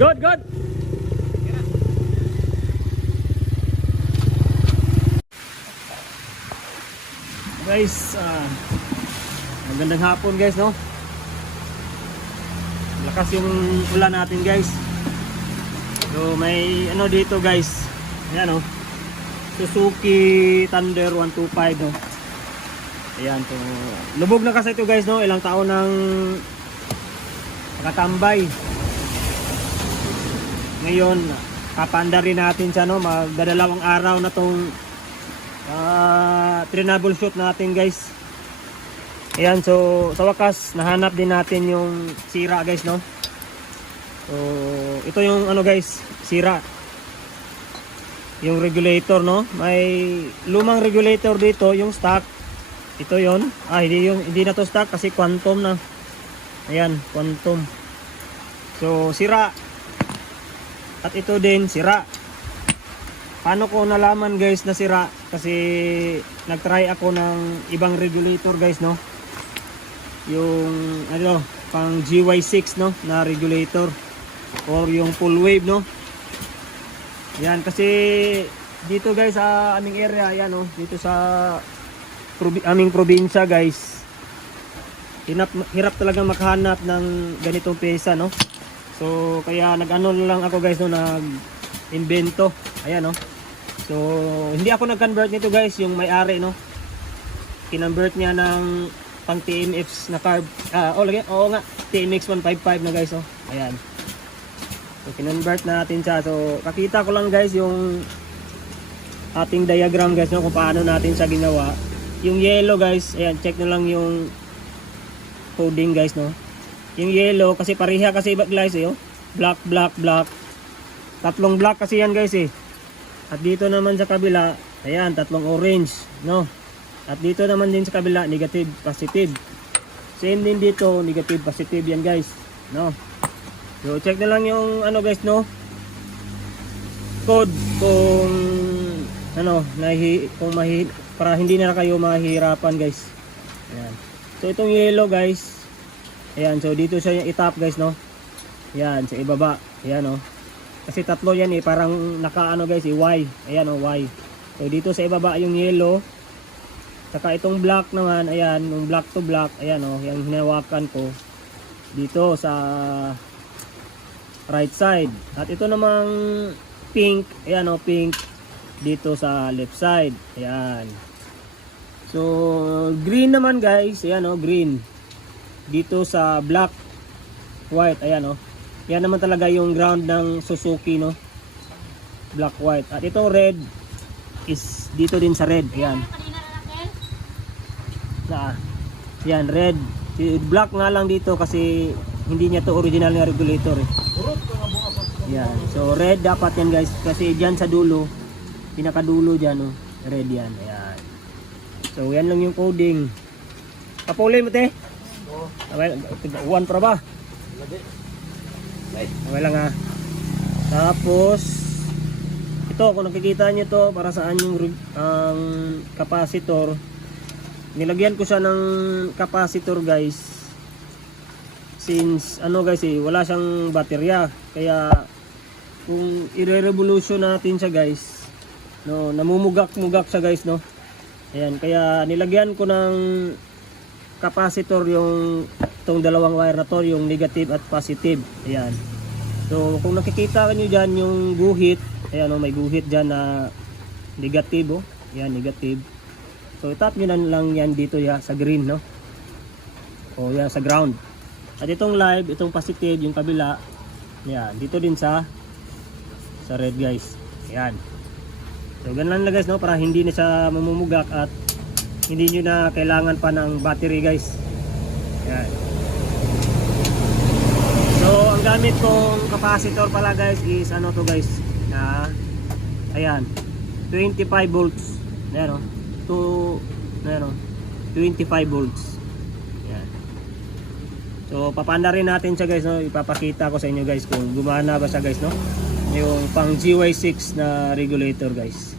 Good, good. Guys, ah, magandang hapon guys, no? Lakas yung ulan natin guys. So may ano dito guys. Ayan oh. Suzuki Thunder 125 no. Ayan so lubog na kasi ito guys no. Ilang taon nang nakatambay. Ngayon papanda rin natin siya no. Magdadalawang araw na tong uh, troubleshoot natin guys. Ayan, so sa wakas nahanap din natin yung sira guys no. So ito yung ano guys, sira. Yung regulator no. May lumang regulator dito, yung stock. Ito yon. Ah, hindi yung hindi na to stock kasi quantum na. Ayan, quantum. So sira. At ito din sira. Paano ko nalaman guys na sira? Kasi nagtry ako ng ibang regulator guys no? Yung ano pang GY6 no? Na regulator. Or yung full wave no? Yan kasi dito guys sa aming area yan no? Dito sa aming probinsya guys hirap, hirap talaga makahanap ng ganitong pesa no so kaya nag-ano lang ako guys no nag invento ayan no so hindi ako nag-convert nito guys yung may-ari no kinonvert niya ng pang TMX na carb. Ah, oh, lagi. Oo nga. TMX 155 na guys, oh. Ayan. So, kinonvert natin siya. So, kakita ko lang guys yung ating diagram guys, no, kung paano natin siya ginawa. Yung yellow guys, ayan, check nyo lang yung coding guys, no. Yung yellow, kasi pareha kasi iba guys, eh, oh. Black, black, black. Tatlong black kasi yan guys, eh. At dito naman sa kabila, ayan, tatlong orange, no. At dito naman din sa kabila, negative, positive. Same din dito, negative, positive yan guys. No? So, check na lang yung ano guys, no? Code kung ano, nahi, kung mahi, para hindi na kayo mahihirapan guys. Ayan. So, itong yellow guys. Ayan, so dito siya yung itap guys, no? Ayan, sa ibaba. Ayan, no? Kasi tatlo yan eh, parang naka ano guys, eh, Y. Ayan, no, Y. So, dito sa ibaba yung yellow. Saka itong black naman, ayan, yung black to black, ayan oh, yung hinawakan ko dito sa right side. At ito namang pink, ayan oh, pink dito sa left side. Ayan. So, green naman guys, ayan oh, green. Dito sa black, white, ayan oh. Yan naman talaga yung ground ng Suzuki, no? Black, white. At itong red is dito din sa red, ayan na yan red black nga lang dito kasi hindi niya to original na regulator eh. yan so red dapat yan guys kasi dyan sa dulo pinakadulo dyan oh, red yan ayan so yan lang yung coding kapuli mo te okay, one para ba? Okay lang ha tapos ito kung nakikita nyo to para saan yung ang capacitor nilagyan ko siya ng capacitor guys since ano guys eh wala siyang baterya. Kaya kung ire-revolution natin siya guys no namumugak-mugak siya guys no? Ayan kaya nilagyan ko ng capacitor yung itong dalawang wire na to yung negative at positive ayan so kung nakikita niyo diyan yung guhit ayan oh, may guhit diyan na negative oh ayan negative So itap nyo na lang yan dito ya sa green no. O yan sa ground. At itong live, itong positive, yung kabila, yan, dito din sa sa red guys. Yan. So ganun lang guys no para hindi na siya mamumugak at hindi nyo na kailangan pa ng battery guys. Yan. So ang gamit kong capacitor pala guys is ano to guys na ayan 25 volts. O to ano, 25 volts. So papanda rin natin siya guys no. Ipapakita ko sa inyo guys kung gumana ba siya guys no. Yung pang GY6 na regulator guys.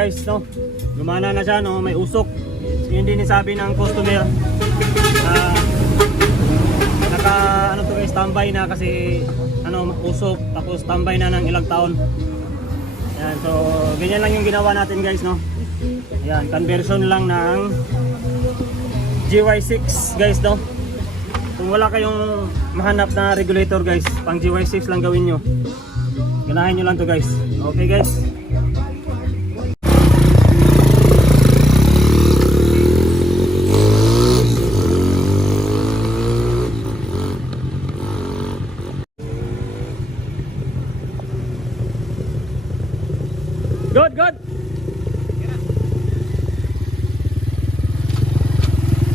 Guys, no? Gumana na siya, no? May usok. Yun din sabi ng customer. na naka, ano to guys, standby na kasi, ano, usok. Tapos standby na ng ilang taon. Yan, so, ganyan lang yung ginawa natin guys, no? Yan, conversion lang ng GY6 guys, no? Kung wala kayong mahanap na regulator guys, pang GY6 lang gawin nyo. Ganahin nyo lang to guys. Okay guys? Good, good.